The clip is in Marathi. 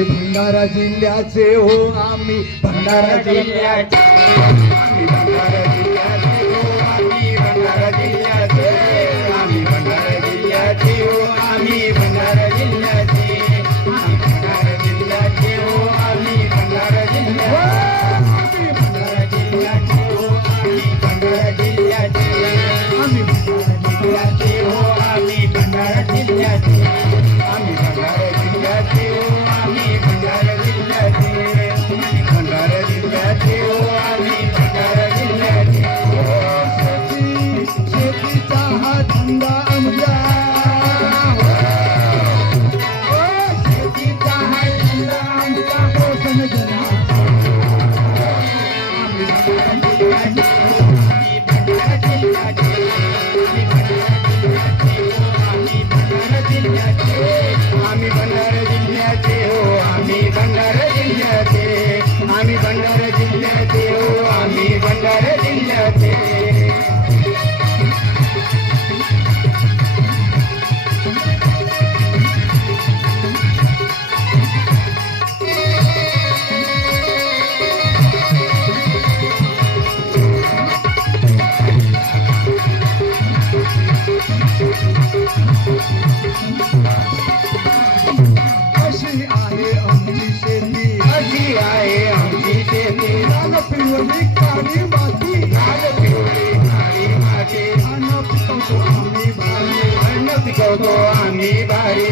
भंडारा जिल्ह्याचे हो आम्ही भंडारा जिल्ह्याचे आम्ही भंडारा जिल्ह्याचे हो आम्ही भंडारा जिल्ह्याचे आम्ही भंडारा जिल्ह्याचे हो आम्ही भंडारा जिल्ह्याचे आम्ही भंडारा जिल्ह्याचे हो आम्ही भंडारा जिल्ह्याचे भंडारा जिल्ह्याचे हो आम्ही भंडारा जिल्ह्याचे आम्ही भंडारा जिल्ह्याचे हो आम्ही भंडारा जिल्ह्याचे आम्ही भंडारा जिल्ह्याचे हो आम्ही भंडारा जिल्ह्याचे भंडारा जिल्ह्याचे हो आम्ही भंडारा जिल्ह्याचे शेतीचा हा धंदा आमचा शेतीचा हा धंदा आमचा पोषण जरा आम्ही भंडारा जिल्ह्याचे आम्ही भंडारा जिल्ह्याचे हो आम्ही भंडारा जिल्ह्याचे आम्ही भंडारा जिल्ह्याचे हो आम्ही भंडारा जिल्ह्याचे अशी आहे आमची शेती अशी आहे आमची शेती लाल पिवळी काळी माती लाल पिवळी काळी माती अन्न पिकवतो आम्ही भारी अन्न पिकवतो आम्ही भारी